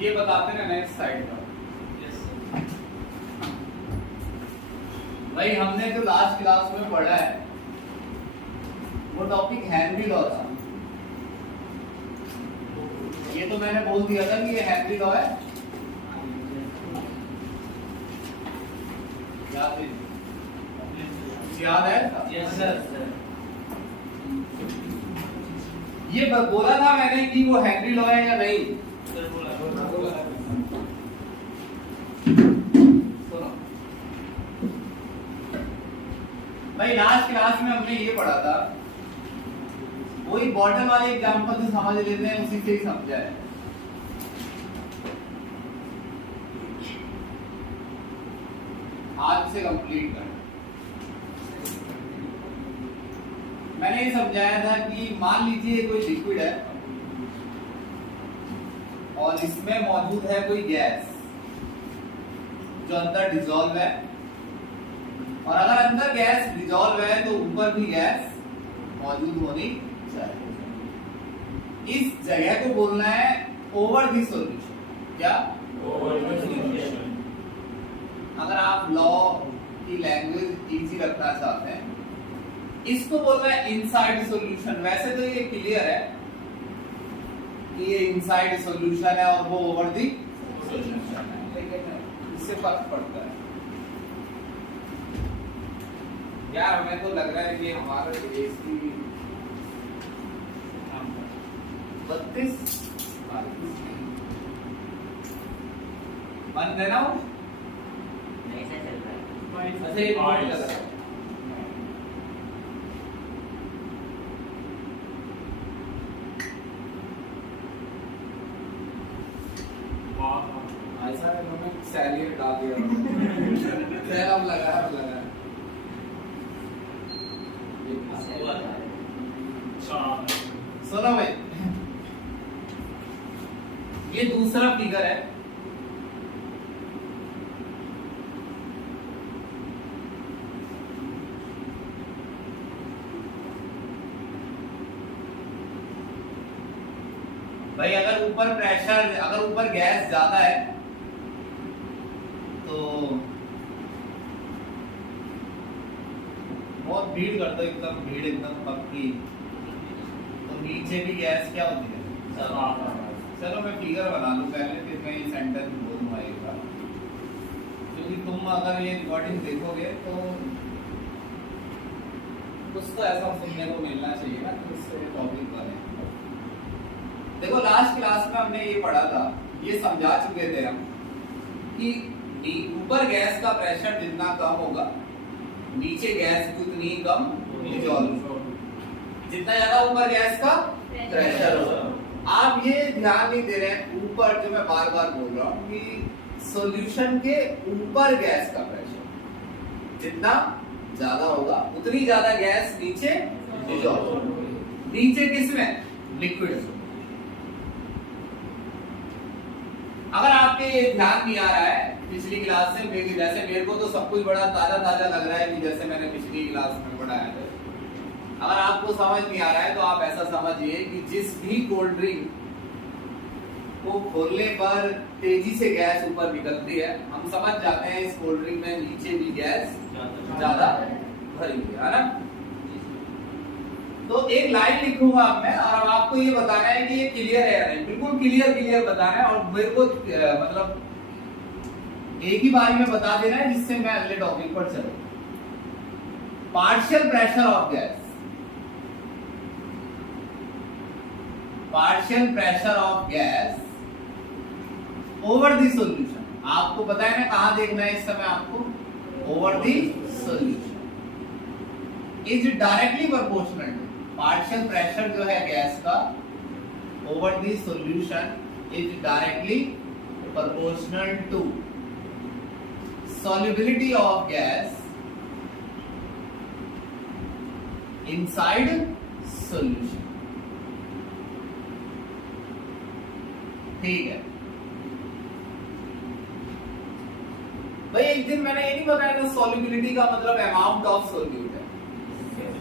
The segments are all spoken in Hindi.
ये बताते हैं नेक्स्ट साइड का। भाई हमने जो लास्ट क्लास में पढ़ा है वो टॉपिक हेनरी लॉ था। ये तो मैंने बोल दिया था कि ये हेनरी लॉ है, याद है? Yes sir. ये बोला था मैंने कि वो हेनरी लॉ है या नहीं? सुनो भाई, लास्ट क्लास में हमने ये पढ़ा था, वही बॉटम वाले एग्जांपल से समझ लेते हैं, उसी से ही समझा है। आज से कंप्लीट कर। मैंने ये समझाया था कि मान लीजिए कोई लिक्विड है और इसमें मौजूद है कोई गैस जो अंदर डिसॉल्व है, और अगर अंदर गैस डिसॉल्व है तो ऊपर भी गैस मौजूद होनी चाहिए। इस जगह को बोलना है ओवर द सॉल्यूशन। क्या? Over the solution. अगर आप लॉ की लैंग्वेज इजी रखना चाहते हैं, इसको बोलना है इनसाइड सॉल्यूशन। वैसे तो ये क्लियर है कि ये इनसाइड सॉल्यूशन है और वो ओवर दी सॉल्यूशन है, लेकिन इससे फर्क पड़ता है यार। हमें तो लग रहा है कि हमारा एसी 32 बंद है ना वो? ऐसा चल रहा है। अच्छा ये बहुत लग रहा है। ऐसा है, मैंने सैलियर डाल दिया। खैर अब लगा है। सुनो भाई, ये दूसरा फिगर है। भाई अगर ऊपर प्रेशर, अगर ऊपर गैस ज्यादा है तो बहुत भीड़ कर दो, एकदम भीड़ एकदम पक्की, तो नीचे भी गैस क्या होती है? चलो मैं फिगर बना लूं पहले, फिर मैं ये सेंटेंस बोलूंगा एक बार, क्योंकि तुम अगर ये रिकॉर्डिंग देखोगे तो कुछ तो ऐसा सुनने को मिलना चाहिए ना, तो इससे टॉपिक बने। देखो लास्ट क्लास में हमने ये पढ़ा था, ये समझा चुके थे हम कि ऊपर गैस का प्रेशर जितना कम होगा, नीचे गैस उतनी कम डिसॉल्व। जितना ज्यादा ऊपर गैस का प्रेशर होगा। आप ये ध्यान नहीं दे रहे हैं ऊपर, जो मैं बार बार बोल रहा हूँ कि सॉल्यूशन के ऊपर गैस का प्रेशर जितना ज्यादा होगा उतनी ज्यादा गैस नीचे डिसॉल्व। नीचे किसमें? लिक्विड में। अगर आपके ध्यान नहीं आ रहा है पिछली क्लास से, जैसे मेरे को तो सब कुछ बड़ा ताजा ताजा लग रहा है कि जैसे मैंने पिछली क्लास में पढ़ाया था, अगर आपको समझ नहीं आ रहा है तो आप ऐसा समझिए कि जिस भी कोल्ड ड्रिंक को खोलने पर तेजी से गैस ऊपर निकलती है, हम समझ जाते हैं इस कोल्ड ड्रिंक में नीचे भी गैस ज्यादा भरी है ना। तो एक लाइन लिखूंगा अब मैं, और अब आपको ये बताना है कि ये क्लियर है या नहीं। बिल्कुल क्लियर बताना है, और मेरे को मतलब एक ही बारी में बता देना है, जिससे मैं अगले टॉपिक पर चलूं। Partial pressure of gas, partial pressure of gas over the solution. आपको पता है ना कहां देखना है इस समय आपको? Over the solution is directly proportional. Partial pressure जो है गैस का over the solution is directly proportional to solubility of gas inside solution। ठीक है भाई, एक दिन मैंने ये नहीं बताया था solubility का मतलब अमाउंट ऑफ सोल्यूट है।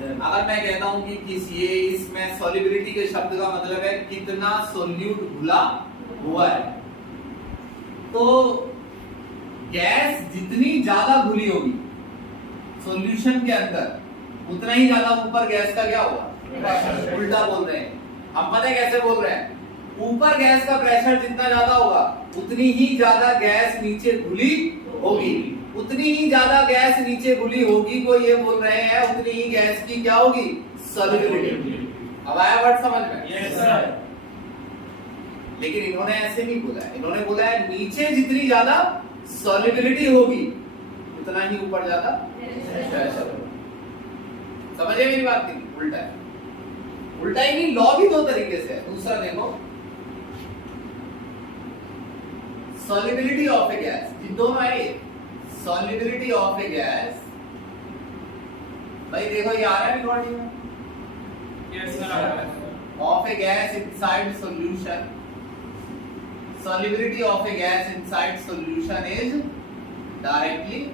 अगर मैं कहता हूं कि ये इसमें solubility के शब्द का मतलब है कितना सोल्यूट घुला हुआ है, तो गैस जितनी ज्यादा घुली होगी सॉल्यूशन के अंदर उतना ही ज्यादा ऊपर गैस का क्या होगा, उल्टा बोल रहे हैं हम। पता है कैसे बोल रहे हैं, ऊपर गैस का प्रेशर जितना ज्यादा होगा उतनी ही ज्यादा गैस नीचे घुली होगी, उतनी ही ज्यादा गैस नीचे घुली होगी को ये बोल रहे हैं उतनी ही गैस की क्या होगी, सॉल्युबिलिटी। अब आया वर्ड समझ में? Yes sir. लेकिन इन्होंने ऐसे नहीं बोला है, इन्होंने बोला है नीचे जितनी ज्यादा सॉल्युबिलिटी होगी उतना ही ऊपर ज्यादा प्रेशर होगा। समझे मेरी बात? नहीं, उल्टा है। उल्टा ही नहीं, लॉ भी दो तरीके से है। दूसरा देखो, सॉल्युबिलिटी ऑफ ए गैस, ये दोनों है ये। सॉल्युबिलिटी ऑफ ए गैस, भाई देखो ये आ रहा है रिकॉर्डिंग में, yes sir. of a gas inside solution, solubility of a gas inside solution is directly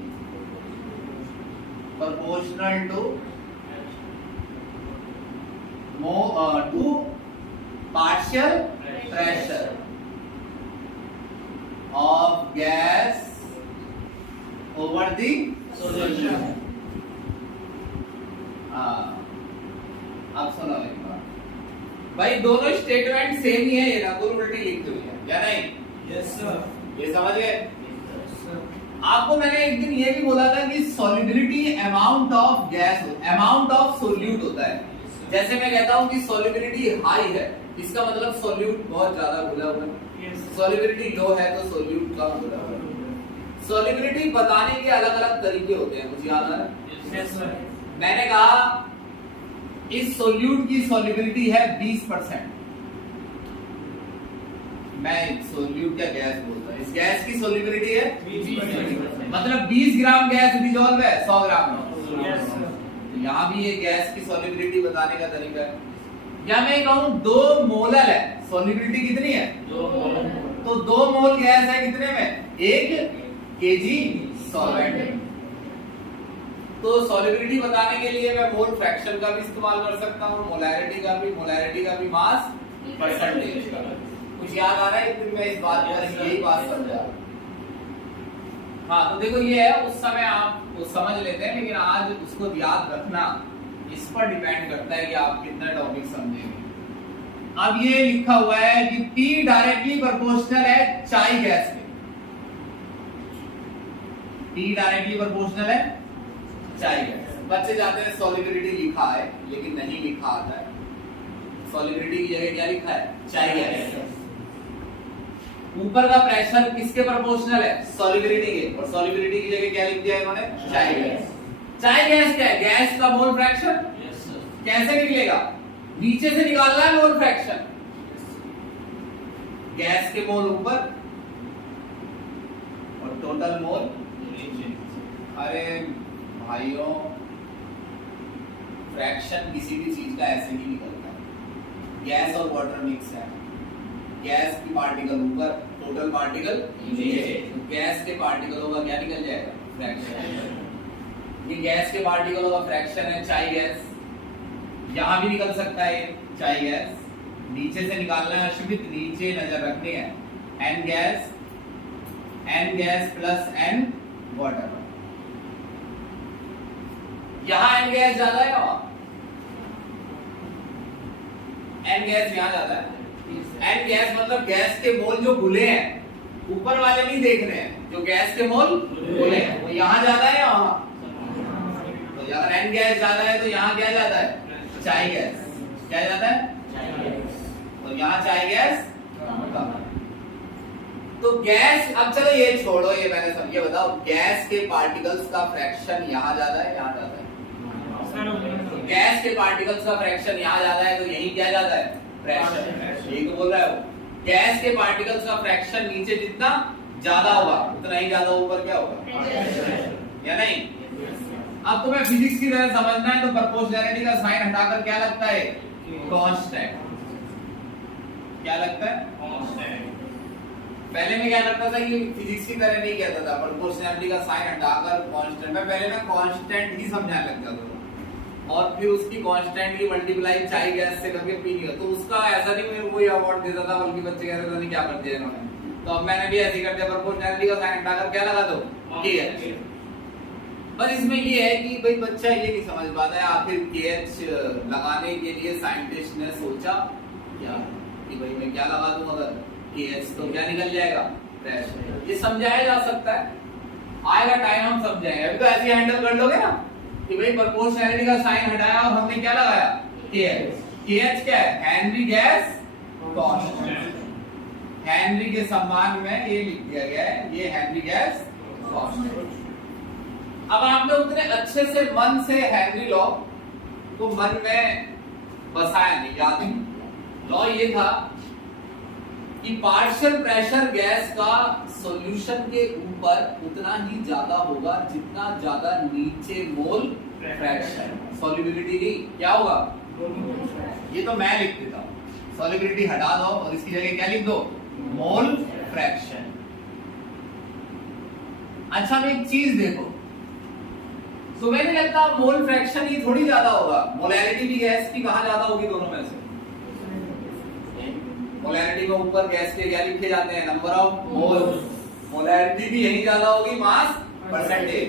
proportional to partial pressure of gas over the solution. अब सुनो मेरी बात भाई, दोनों स्टेटमेंट सेम ही है, ये ना कोई उल्टी लिखी हुई है या नहीं? Yes sir. ये समझ गए? आपको मैंने एक दिन ये भी बोला था कि solubility amount of gas, amount of solute होता है। जैसे मैं कहता हूं कि सॉल्युबिलिटी हाई है, इसका मतलब सोल्यूट बहुत ज्यादा घुला हुआ है। सॉल्युबिलिटी लो है तो सोल्यूट कम घुला हुआ है। सॉल्युबिलिटी बताने के अलग अलग तरीके होते हैं, मुझे याद आ रहा है? Yes sir. मैंने कहा इस सोल्यूट की सॉल्युबिलिटी है 20%। मैं सोल्यूट क्या गैस बोलता, इस गैस की सॉल्युबिलिटी है 20%। मतलब 20 ग्राम गैस डिसॉल्व है 100 ग्राम में। Yes sir. तो यहाँ भी ये गैस की सॉल्युबिलिटी बताने का तरीका है। या मैं कहूँ 2 मोलर है, सॉल्युबिलिटी कितनी है? 2 मोल। तो 2 मोल गैस है कितने में? 1 केजी सॉल्वेंट। तो सॉल्युबिलिटी बताने के लिए मैं मोल फ्रैक्शन का भी इस्तेमाल कर सकता हूँ, मोलैरिटी का भी, मास परसेंटेज का। कुछ याद आ रहा है? फिर मैं इस बात पर यही बात समझा। हाँ तो देखो ये है, उस समय आप वो समझ लेते हैं, लेकिन आज उसको याद रखना इस पर डिपेंड करता है कि आप कितना टॉपिक समझेंगे। अब ये लिखा हुआ है कि P डायरेक्टली प्रोपोर्शनल है चाय गैस के। P डायरेक्टली प्रोपोर्शनल है चाय गैस। बच्चे जाते हैं सॉल्युबिलिटी लिखा है लेकिन नहीं लिखा आता है, सॉल्युबिलिटी की जगह क्या लिखा है? चाय गैस। ऊपर का प्रेशर किसके प्रोपोर्शनल है? सॉल्युबिलिटी के, और सॉल्युबिलिटी की जगह क्या लिख दिया इन्होंने? चाय गैस। चाय गैस क्या है? गैस का मोल फ्रैक्शन। Yes sir. कैसे निकलेगा? नीचे से निकालना है मोल फ्रैक्शन। गैस के मोल ऊपर और टोटल मोल नीचे। अरे भाइयों, फ्रैक्शन किसी भी चीज का ऐसे ही निकलता है। गैस और वाटर मिक्स है, गैस की पार्टिकल ऊपर, टोटल पार्टिकल नीचे। तो गैस के पार्टिकलों का क्या निकल जाएगा? फ्रैक्शन। ये गैस के पार्टिकलों का फ्रैक्शन है चाय गैस। यहां भी निकल सकता है चाय गैस। नीचे से निकालना है अश्वित, नीचे नजर रखनी है। N gas plus N water. यहां एन गैस ज्यादा है और एन गैस यहां ज्यादा है। एन गैस मतलब गैस के मोल जो घुले हैं, ऊपर वाले नहीं देख रहे हैं, जो गैस के मोल घुले हैं वो यहां ज्यादा है या वहां? तो अगर एन गैस ज्यादा है तो यहां क्या ज्यादा है? चाय गैस। क्या ज्यादा है? तो यहां चाय गैस कम है। तो गैस, अब चलो ये छोड़ो, ये मैंने समझे, बताओ गैस के पार्टिकल्स का फ्रैक्शन यहां ज्यादा है यहां ज्यादा है? तो गैस के पार्टिकल्स का फ्रैक्शन यहां ज्यादा है तो यही क्या ज्यादा है? प्रेशर। यही तो बोल रहा है वो। गैस के पार्टिकल्स का फ्रैक्शन नीचे जितना ज्यादा होगा उतना ही ज्यादा ऊपर क्या होगा? या नहीं? अब तुम्हें फिजिक्स की तरह समझना है तो प्रोपोर्शनैलिटी का साइन हटाकर क्या लगता है? कांस्टेंट। क्या लगता है? कांस्टेंट। पहले मैं क्या करता था कि फिजिक्स की तरह नहीं कहता था, प्रोपोर्शनैलिटी का साइन हटाकर कांस्टेंट। मैं पहले ना कांस्टेंट ही समझाने लग जाता था और फिर उसकी कांस्टेंट की मल्टीप्लाई चाय गैस से करके पी लिया। तो उसका ऐसा नहीं मेरे को ये अवार्ड देता था, बल्कि बच्चे कहते थे क्या कर दिया इन्होंने, तो अब मैंने भी ऐसे कर दिया, प्रोपोर्शनैलिटी का साइन हटाकर क्या लगा दो, KH। बस इसमें ये है कि भाई बच्चा ये नहीं समझ पाता है आखिर KH लगाने के लिए साइंटिस्ट ने सोचा क्या कि भाई मैं क्या लगा दूं, अगर KH तो क्या निकल जाएगा, प्रेशर। ये समझाया जा सकता है, आएगा टाइम हम समझाएंगे। अभी तो ऐसे हैंडल कर लोगे ना कि भाई प्रोपोर्शनैलिटी का साइन हटाया और हमने क्या लगाया, KH। KH क्या है, हेनरी गैस कांस्टेंट। हेनरी के सम्मान में ये लिख दिया गया है, ये हेनरी गैस कांस्टेंट। अब आपने उतने अच्छे से मन से हेनरी लॉ को मन में बसाया नहीं, याद नहीं। लॉ ये था कि पार्शियल प्रेशर गैस का सॉल्यूशन के ऊपर उतना ही ज्यादा होगा जितना ज्यादा नीचे मोल फ्रैक्शन। सॉल्युबिलिटी नहीं, क्या होगा, ये तो मैं लिख देता हूं, सॉल्युबिलिटी हटा दो और इसकी जगह क्या लिख दो, मोल फ्रैक्शन। अच्छा अब एक चीज देखो, तो मैंने लगता मोल फ्रैक्शन ही थोड़ी ज्यादा होगा, मोलैरिटी भी गैस की कहां ज्यादा होगी दोनों में से। मोलैरिटी में ऊपर गैस के क्या लिखे जाते हैं, नंबर ऑफ मोल्स। मोलैरिटी भी यही ज्यादा होगी, मास परसेंटेज।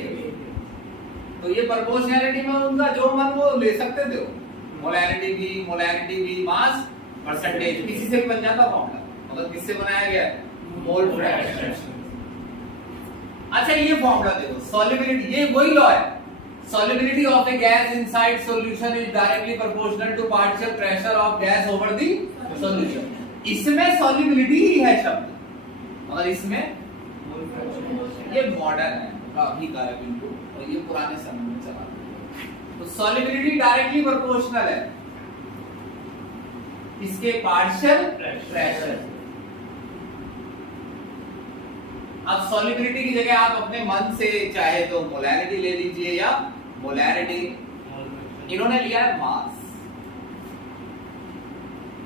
तो ये प्रोपोर्शनैलिटी में उनका जो मन वो ले सकते थे, मोलैरिटी भी मास परसेंटेज, किसी से भी बन जाता फॉर्मूला, मतलब किससे बनाया गया, मोल फ्रैक्शन। अच्छा ये फॉर्मूला देखो, सॉल्युबिलिटी, ये वही लॉ है, solubility of a gas inside solution is directly proportional to partial pressure of gas over the solution। इसमें solubility ही है शब्द, मगर इसमें ये मॉडर्न है, काफी कारक इनको, और ये पुराने समय में चला। तो solubility डायरेक्टली प्रोपोर्शनल है इसके पार्शियल प्रेशर। अब सॉल्युबिलिटी की जगह आप अपने मन से चाहे तो मोलैरिटी ले लीजिए या मोलैरिटी, इन्होंने लिया है मास।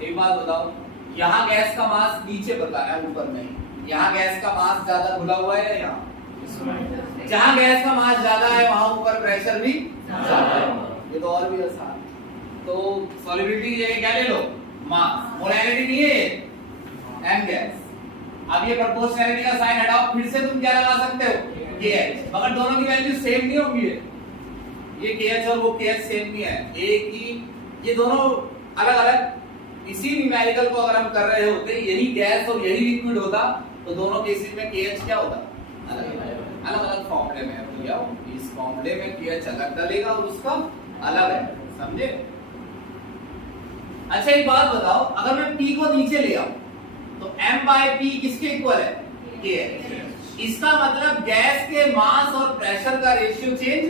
एक बात बताओ, यहां गैस का मास नीचे बताया है, ऊपर नहीं। यहां गैस का मास ज्यादा खुला हुआ है या यहां, जहां गैस का मास ज्यादा है वहां ऊपर प्रेशर भी ज्यादा है। ये तो और भी आसान। तो सॉल्युबिलिटी की जगह क्या ले लो, मास। मोलैरिटी नहीं है, एम गैस। अब ये प्रोपोर्शनैलिटी का साइन हटाओ, फिर से तुम क्या लगा सकते हो, KH, मगर दोनों की वैल्यू सेम नहीं होंगी। ये KH और वो KH सेम नहीं है, एक ही, ये दोनों अलग अलग। इसी न्यूमेरिकल को अगर हम कर रहे होते, यही गैस और यही लिक्विड होता, तो दोनों केसेस में KH क्या होता, अलग अलग फॉर्मूले में भैया। इस फॉर्मूले में KH अलग डलेगा और उसका अलग है, समझे। अच्छा एक बात बताओ, अगर मैं P को नीचे ले आऊं तो M/P किसके इक्वल है, KH। इसका मतलब गैस के मास और प्रेशर का रेशियो चेंज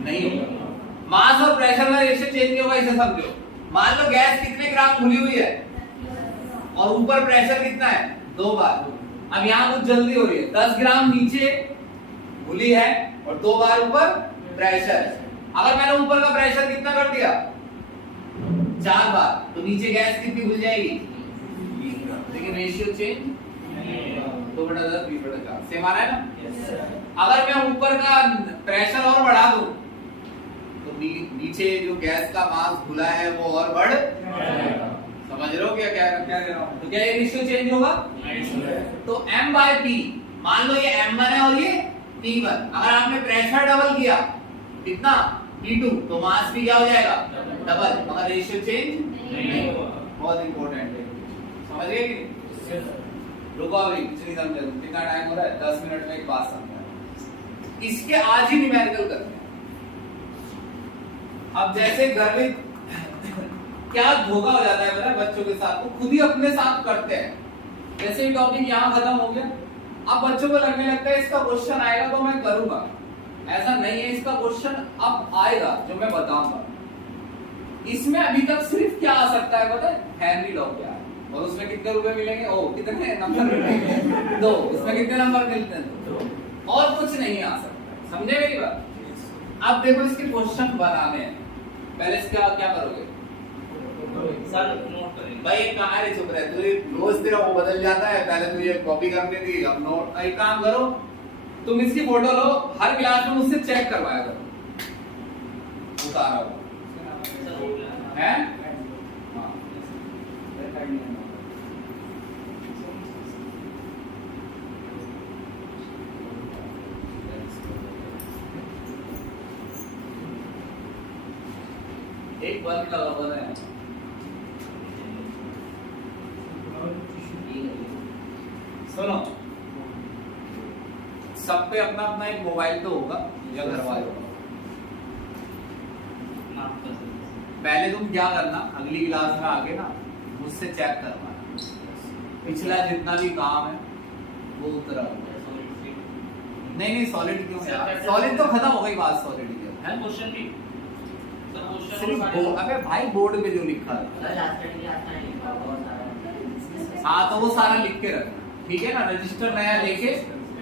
नहीं होगा। मास और प्रेशर का रेशियो चेंज नहीं होगा, इसे समझो। मान लो गैस कितने ग्राम खुली हुई है और ऊपर प्रेशर कितना है, 2 बार। अब यहाँ कुछ जल्दी हो रही है, 10 ग्राम नीचे खुली है और 2 बार ऊपर प्रेशर है। अगर मैंने ऊपर का प्रेशर कितना कर दिया, 4 बार, तो नीचे गैस कितनी खुल जाएगी, लेकिन रेशियो चेंज 2/10 20/4 सेम आ रहा है ना। अगर मैं ऊपर का प्रेशर और बढ़ा दूं तो नीचे जो गैस का मास खुला है वो और बढ़ जाएगा। समझ रहे हो क्या क्या क्या कह रहा हूं। तो क्या ये रेशियो चेंज होगा, तो M/P, मान लो ये M1 है और ये P1। अगर आपने प्रेशर डबल किया, कितना, P2, तो मास भी क्या हो जाएगा, डबल, मगर रेशियो चेंज नहीं होगा। बहुत इंपॉर्टेंट है, समझ गए कि रुको अभी कुछ नहीं समझे, कितना टाइम हो रहा है, 10 मिनट में एक बात समझा। इसके आज ही न्यूमेरिकल करते हैं। अब जैसे घर में क्या धोखा हो जाता है पता है बच्चों के साथ, वो खुद ही अपने साथ करते हैं। जैसे ही टॉपिक यहाँ खत्म हो गया, अब बच्चों को लगने लगता है इसका क्वेश्चन आएगा तो मैं करूंगा। ऐसा नहीं है, इसका क्वेश्चन अब आएगा जो मैं बताऊंगा। इसमें अभी तक सिर्फ क्या आ सकता है पता है, हेनरी लॉ क्या है, और उसमें कितने रुपए मिलेंगे, ओ कितने नंबर मिलेंगे, 2। उसमें कितने नंबर मिलते हैं, 2, और कुछ नहीं आ सकता। समझे मेरी बात। अब देखो इसके क्वेश्चन बनाने हैं, पहले इसका क्या करोगे सर, नोट करेंगे भाई। एक कहां रे, चुप रहे, तुझे रोज तेरा वो बदल जाता है। पहले तुझे कॉपी करनी थी, अब नोट। एक काम करो, तुम इसकी फोटो लो, हर क्लास में मुझसे चेक करवाया करो, उतारा हुआ है। एक बल्ब लगा हुआ है। सुनो, सब पे अपना अपना एक मोबाइल तो होगा या घर वालों का। पहले तुम क्या करना, अगली क्लास में आके ना मुझसे चेक करवाना, पिछला जितना भी काम है वो उतरा हुआ। नहीं नहीं सॉलिड क्यों यार, सॉलिड तो खत्म हो गई बात सॉलिड की। है क्वेश्चन भी सिर्फ अबे भाई बोर्ड पे जो लिखा है हाँ तो वो सारा लिख के रखना, ठीक है ना। रजिस्टर नया लेके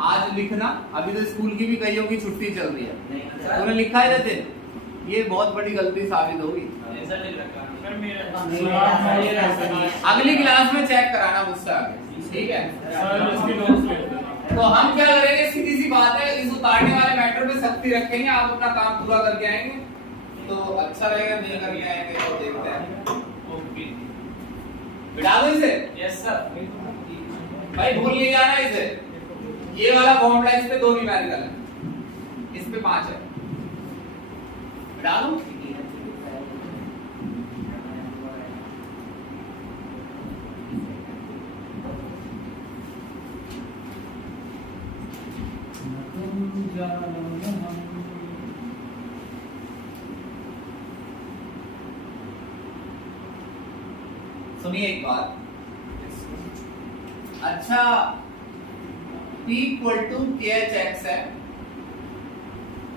आज लिखना, अभी तो स्कूल की भी कईयों की छुट्टी चल रही है, तूने लिखा है रहते, ये बहुत बड़ी गलती साबित होगी। अगली क्लास में चेक कराना मुझसे आगे, ठीक है। तो हम क्या करेंगे, सीधी सी बात है, इस उतारने वाले मैटर पे सख्ती रखेंगे, आप अपना काम पूरा करके आएंगे तो अच्छा रहेगा, नहीं करके आएंगे तो देखते हैं। बिठा दो इसे। Yes sir. भाई भूल नहीं जाना इसे, ये वाला फॉर्मूला इस पे 2 न्यूमेरिकल है, इस पे 5 है। बिठा दो। सुनिए एक बात, अच्छा P इक्वल टू KHX है,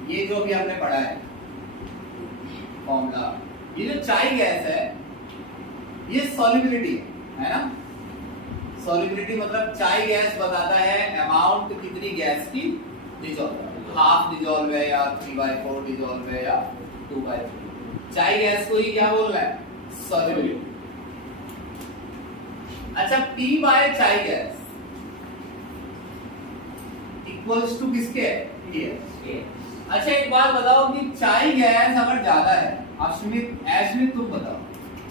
ये जो भी हमने पढ़ा है फॉर्मूला। ये जो चाय गैस है ये सॉल्युबिलिटी है ना, सॉल्युबिलिटी मतलब चाय गैस बताता है अमाउंट कितनी गैस की डिसॉल्व, हाफ डिसॉल्व है या 3/4 डिसॉल्व है या 2/3। चाय गैस को ही क्या बोल रहा है, सॉल्युबिलिटी। अच्छा P बाय चाय गैस इक्वल्स टू किसके है, अच्छा एक बात बताओ कि चाय गैस अगर ज्यादा है, अश्मित तुम बताओ,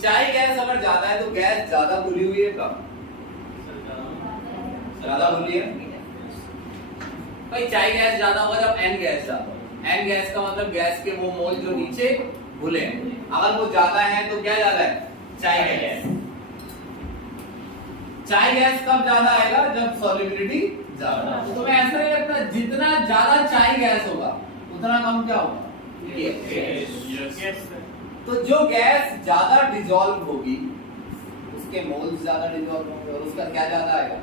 चाय गैस अगर ज्यादा है तो गैस ज्यादा खुली हुई है कम, ज्यादा खुली है भाई। चाय गैस ज्यादा होगा जब N गैस ज्यादा हो, N गैस का मतलब गैस के वो मोल जो नीचे खुले हैं, अगर वो ज्यादा है तो क्या ज्यादा है, चाय गैस। चाय गैस कब ज्यादा आएगा, जब सॉल्युबिलिटी ज्यादा। तो तुम्हें ऐसा नहीं लगता जितना ज्यादा चाय गैस होगा उतना कम क्या होगा, तो जो गैस ज्यादा डिसॉल्व होगी उसके मोल्स ज्यादा डिसॉल्व होंगे और उसका क्या ज्यादा आएगा,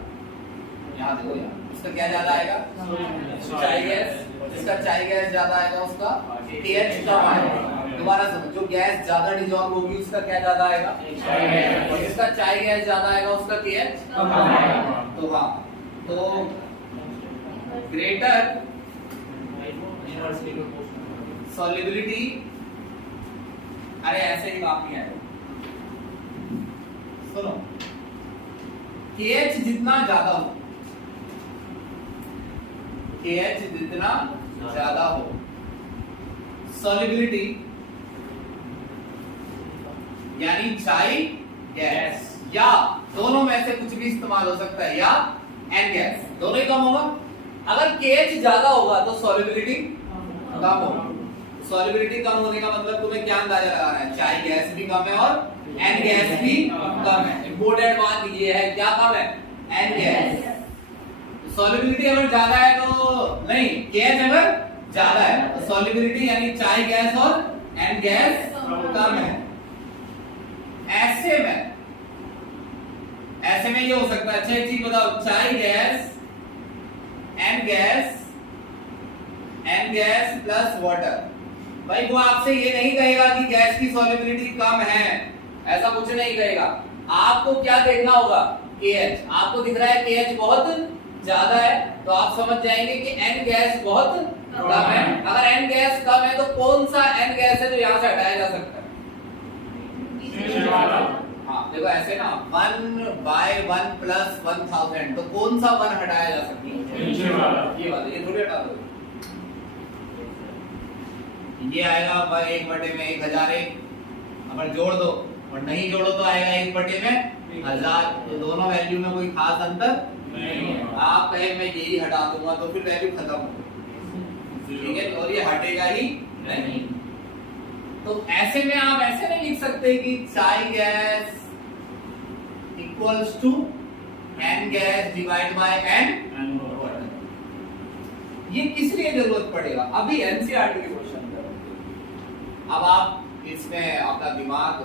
यहाँ देखो यहाँ, उसका क्या ज्यादा आएगा, चाय गैस, जिसका चाय गैस ज्यादा आएगा उसका KH कम आएगा। दोबारा सुनो, जो गैस ज्यादा डिसॉल्व होगी उसका क्या ज्यादा आएगा, और जिसका चाय गैस ज्यादा आएगा उसका KH कम आएगा। तो हाँ, तो ग्रेटर सॉल्युबिलिटी, अरे ऐसे ही काम नहीं आएगा, सुनो, KH जितना ज्यादा हो, KH जितना ज्यादा हो, सॉल्युबिलिटी यानी चाय गैस या दोनों में से कुछ भी इस्तेमाल हो सकता है, या N गैस, दोनों ही कम होगा। अगर KH ज्यादा होगा तो सॉल्युबिलिटी कम होगा। सॉल्युबिलिटी कम होने का मतलब तुम्हें क्या अंदाजा लगाना है, चाय गैस भी कम है और N गैस भी कम है। इंपॉर्टेंट बात ये है, क्या कम है, N गैस। सॉल्युबिलिटी अगर ज्यादा है तो नहीं, KH अगर ज्यादा है तो सॉल्युबिलिटी यानी चाय गैस और N गैस कम है। ऐसे में ये हो सकता है, अच्छा एक चीज बताओ, चाय gas N gas plus water, भाई वो आपसे ये नहीं कहेगा कि गैस की सॉल्युबिलिटी कम है, ऐसा कुछ नहीं कहेगा। आपको क्या देखना होगा, KH, आपको दिख रहा है KH बहुत ज्यादा है तो आप समझ जाएंगे कि N गैस बहुत कम है। अगर N गैस कम है तो कौन सा N गैस है जो यहाँ से हटाया जा सकता है, हाँ देखो ऐसे ना, 1/1 + 1000, तो कौन सा 1 हटाया जा सकता है, ये वाला, ये थोड़ी हटा दो, ये आएगा 1/1001, अगर जोड़ दो और नहीं जोड़ो तो आएगा 1/1000, तो दोनों वैल्यू में कोई खास अंतर नहीं है। आप कहे मैं यही हटा दूंगा तो फिर वैल्यू खत्म हो, ठीक है, और ये हटेगा ही नहीं। तो ऐसे में आप ऐसे नहीं लिख सकते कि chi gas equals to N gas divide by N water. ये किस लिए जरूरत पड़ेगा? अभी एनसीईआरटी के क्वेश्चन करो। अब आप इसमें अपना दिमाग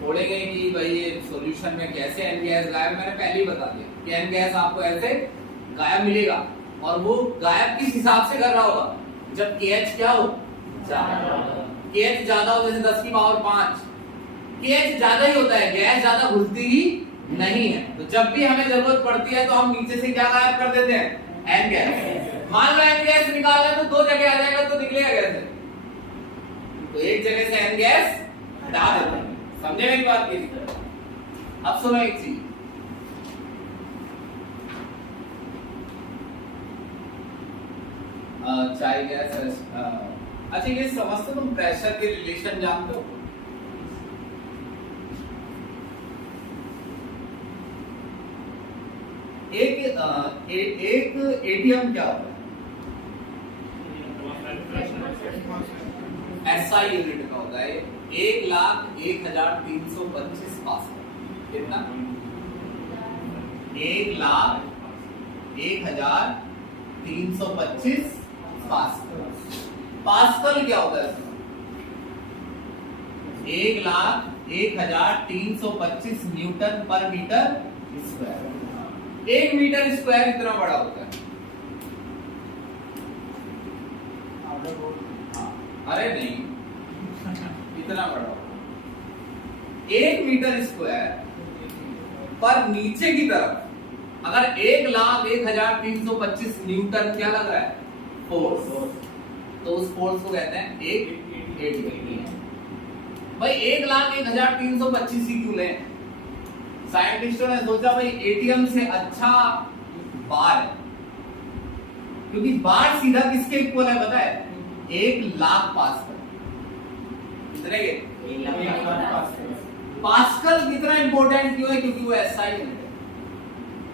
छोड़ेंगे कि भाई ये सॉल्यूशन में कैसे एन गैस गायब, मैंने पहले ही बता दिया कि एन गैस आपको ऐसे गायब मिलेगा, और वो गायब किस हिसाब से कर रहा होगा? जब KH क्या हो, KH ज्यादा हो, जैसे 10 की पावर 5, KH ज्यादा ही होता है, गैस ज्यादा घुलती ही नहीं है। तो जब भी हमें जरूरत पड़ती है तो हम नीचे से क्या गायब कर देते हैं? N gas. मान लो एन गैस निकालना है तो दो जगह आ जाएगा, तो निकलेगा कैसे? तो एक जगह से एन गैस हटा देते हैं। समझे मेरी बात की? अब सुनो एक चीज, चाय गैस, अच्छा ये समझते तुम प्रेशर के रिलेशन जानते हो? एक एटीएम क्या होता है? SI यूनिट का होता है 1,01,325 पास्कल। कितना? 1,01,325 पास्कल। पास्कल क्या होता है? 1,01,325 न्यूटन पर मीटर स्क्वायर। 1 मीटर स्क्वायर इतना बड़ा होता है। अरे नहीं, इतना बड़ा होगा। 1 मीटर स्क्वायर पर नीचे की तरफ अगर 1,01,325 न्यूटन क्या लग रहा है? फोर्स। तो उस फोर्स को कहते हैं एक एटीएम। भाई 1,01,325 ही क्यों लें? साइंटिस्टों ने सोचा भाई एटीएम से अच्छा बार है, क्योंकि बार सीधा किसके इक्वल है पता है? 1,00,000 पास्कल। कितने के? 1,00,000 पास्कल। कितना इंपॉर्टेंट क्यों है? क्योंकि वो SI यूनिट है।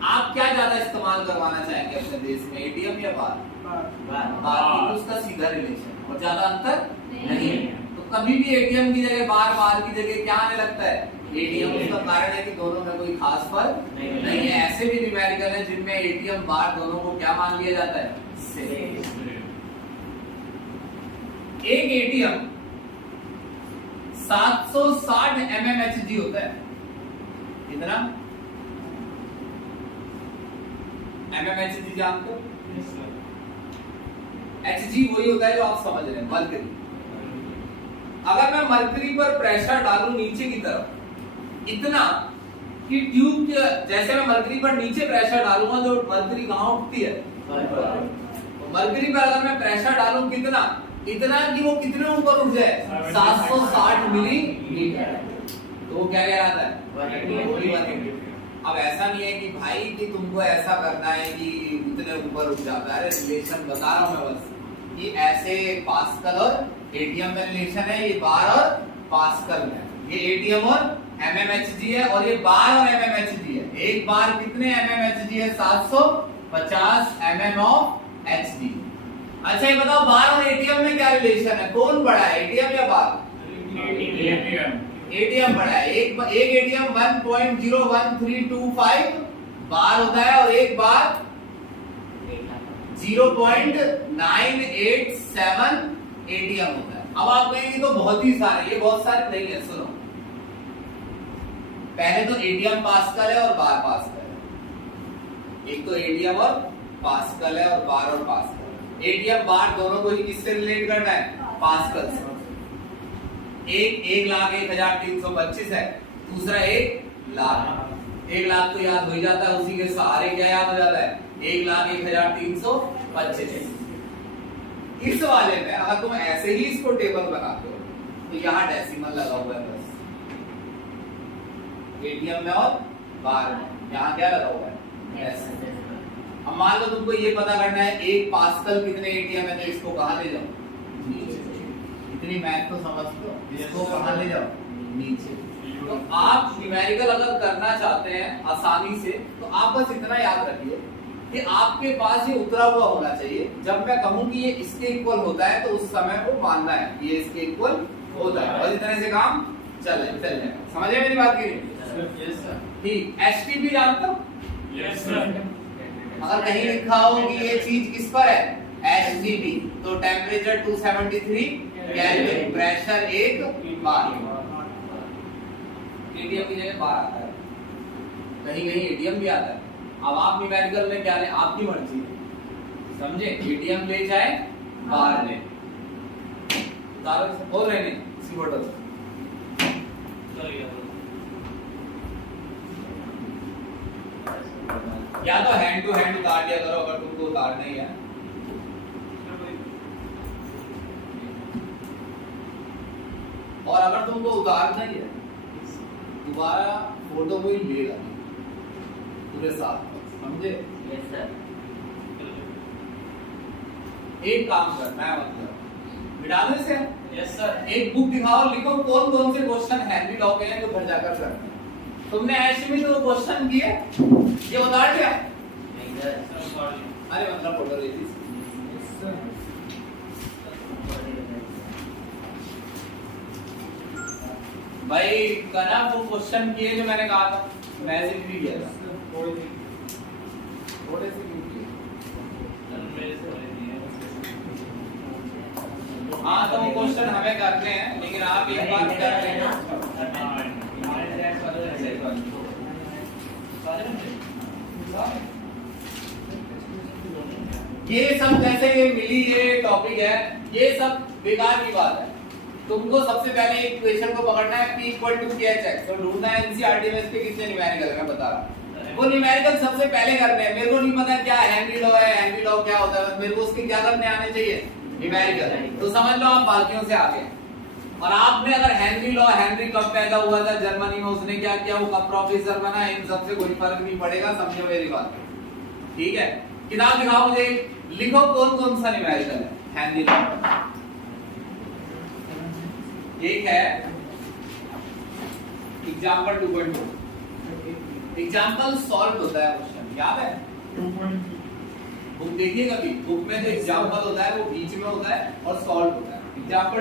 आप क्या ज्यादा इस्तेमाल करवाना चाहेंगे अपने देश में, एटीएम या बार? बार, क्योंकि उसका सीधा रिलेशन और ज्यादा अंतर नहीं है। तो कभी भी एटीएम की जगह बार, बार की जगह क्या आने लगता है? एटीएम। उसका कारण है कि दोनों में कोई खास फर्क नहीं है। ऐसे भी न्यूमेरिकल है जिनमें एटीएम बार दोनों को क्या मान लिया जाता है? सेम। एक एटीएम 760 mmHg होता है। कितना mmHg जानते हो? Hg वही होता है जो आप समझ रहे हैं, मरकरी। अगर मैं मरकरी पर प्रेशर डालूं नीचे की तरफ इतना कि ट्यूब के, जैसे मैं मरकरी पर नीचे प्रेशर डालूंगा तो मरकरी कहां उठती है? तो मरकरी पर अगर मैं प्रेशर डालूं कितना? इतना कि वो कितने ऊपर उठ जाए? 760 मिलीमीटर। तो वो क्या कहलाता है? अब ऐसा नहीं है कि भाई कि तुमको ऐसा करना है कि इतने ऊपर उठ जाता है। रिलेशन बता रहा हूं मैं बस कि ऐसे पास्कल और एटीएम में रिलेशन है। ये बार और पास्कल में, ये एटीएम और mmHg है, और ये बार और mmHg है। एक बार कितने mmHg है? 750 mm ऑफ Hg। अच्छा ये बताओ बार और एटीएम में क्या रिलेशन है? कौन बड़ा है, एटीएम या बार? एटीएम बड़ा है। एक एटीएम 1.01325 बार होता है और एक बार 0.987 एटीएम होता है। अब आप कहेंगे तो बहुत ही सारे, ये बहुत सारे नहीं है। सुनो, पहले तो एटीएम पास्कल है और बार पास्कल है। एक तो एटीएम और पास्कल है और बार और पास्कल। एटीएम बार दोनों को ही किससे रिलेट करना है? पास्कल से। एक 1,01,325 है, दूसरा 1,00,000। 1,00,000 तो याद हो ही जाता है, उसी के सहारे क्या याद हो जाता है? 1,01,325। इस वाले में अगर तुम ऐसे ही इसको टेबल बनाते हो तो यहाँ डेसिमल लगा हुआ है बस, एटीएम में और बार में। यहाँ क्या लगा हुआ है? डेसिमल। अब मान लो तुमको ये पता करना है एक पास्कल कितने एटीएम है, तो इसको कहाँ ले जाओ? नीचे। इतनी मैथ तो समझ लो, इसको कहाँ ले जाओ? नीचे। तो आप न्यूमेरिकल अगर करना चाहते हैं आसानी से तो आप बस इतना याद रखिए कि आपके पास ये उतरा हुआ होना चाहिए। जब मैं कहूं कि ये इसके इक्वल होता है तो उस समय को मानना है ये इसके इक्वल होता है और इतने से काम चल जाएगा। समझ रहे मेरी बात की नहीं? Yes sir. ठीक, एचटीपी जानते हो? Yes sir. अगर कहीं लिखा हो कि ये चीज किस पर है, एचटीपी, तो टेम्परेचर 273 केल्विन, प्रेशर 1 बार। एटीएम की जगह बार आता है, कहीं कहीं एटीएम भी आता है। अब आप न्यूमेरिकल में क्या लें, आपकी मर्जी है, समझे? एटीएम ले जाए बार ले, हो रहे नहीं इसी फोटो से। या तो हैंड टू हैंड उतार दिया करो अगर तुमको उतारना ही है। और अगर तुमको उतारना ही है दोबारा फोटो को ही लेगा पूरे साथ, समझे? Yes sir. एक काम करना है, मतलब मिटा दो इसे। Yes sir. एक बुक दिखाओ, लिखो कौन कौन से क्वेश्चन हेनरी लॉ के हैं जो घर जाकर करना है। तुमने ऐसे में तो क्वेश्चन किए, ये उतार दिया? नहीं सर। अरे मतलब फोटो ले ली। भाई कना वो क्वेश्चन किए जो मैंने कहा था, मैसेज भी किया था, थोड़े से क्यों किए? हाँ तो वो क्वेश्चन हमें करते हैं, लेकिन आप एक बात कर रहे हैं, ये सब जैसे ये मिली ये टॉपिक है, ये सब बेकार की बात है। तुमको सबसे पहले एक इक्वेशन को पकड़ना है, p = kh, तो ढूंढना है एनसीईआरटी में इसके कितने न्यूमेरिकल है, मैं बता रहा हूं। वो न्यूमेरिकल सबसे पहले करने हैं। मेरे को नहीं पता क्या हेनरी लॉ है, हेनरी लॉ क्या होता है, मेरे को उसके क्या करने आने चाहिए, न्यूमेरिकल। तो समझ लो आप बाकियों से आगे। और आपने अगर हेनरी लॉ, हेनरी कब पैदा हुआ था जर्मनी में, उसने क्या किया, वो कब प्रोफेसर बना, इन सबसे कोई फर्क नहीं पड़ेगा, समझो मेरी बात, ठीक है? किताब दिखाओ मुझे, लिखो कौन कौन सा न्यूमेरिकल है हेनरी लॉ। एक है एग्जांपल 2.2, एग्जांपल सॉल्व होता है क्वेश्चन, याद है? बुक देखिए कभी, बुक में जो एग्जांपल होता है वो बीच में होता है और सॉल्व होता है। एग्जांपल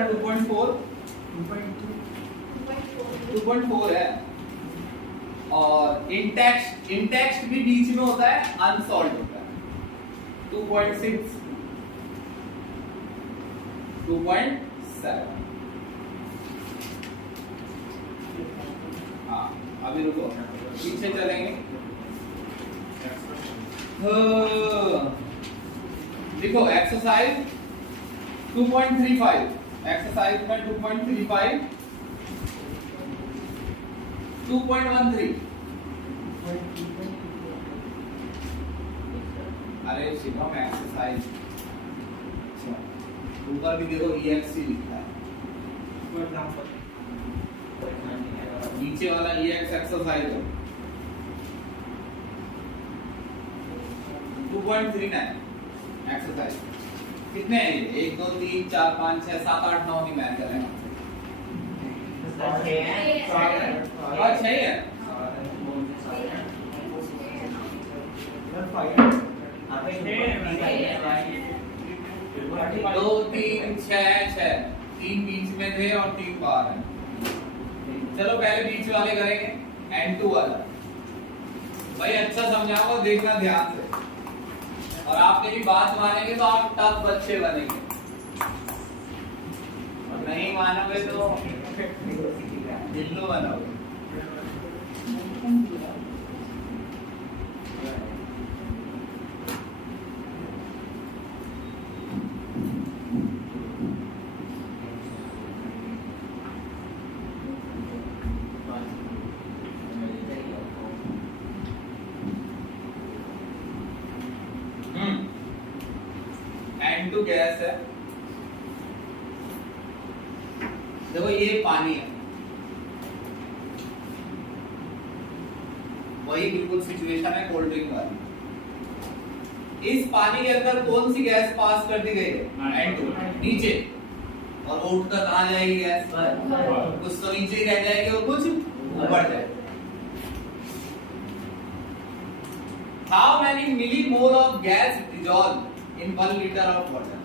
2.4 है, और इन टेक्स्ट भी बीच में होता है, अनसॉल्व होता है। 2.6, 2.7। हाँ अभी रुको, पीछे चलेंगे। देखो एक्सरसाइज 2.35, एक्सरसाइज में 2.35, 2.13। अरे शिवम एक्सरसाइज, ऊपर भी देखो EXC लिखा है, नीचे वाला EX एक्सरसाइज है। 2.39 एक्सरसाइज। कितने हैं ये? 1 2 3 4 5 6 7 8 9 न्यूमेरिकल है। और सही है। 2 3 6 6, 3 बीच में थे और 3 बाहर है। चलो पहले बीच वाले करेंगे, N2 वाला। भाई अच्छा समझाओ, देखना ध्यान से, और आप मेरी बात मानेंगे तो आप टफ बच्चे बनेंगे, और नहीं मानोगे तो दिल्लू बनोगे। N2 गैस है, देखो ये पानी है, वही बिल्कुल सिचुएशन है कोल्ड ड्रिंक वाली। इस पानी के अंदर कौन सी गैस पास कर दी गई है? N2, नीचे, और वो उठकर कहाँ जाएगी गैस? कुछ तो नीचे ही रह जाएगी और कुछ ऊपर जाएगी। How many millimole of gas dissolved in 1 liter of water?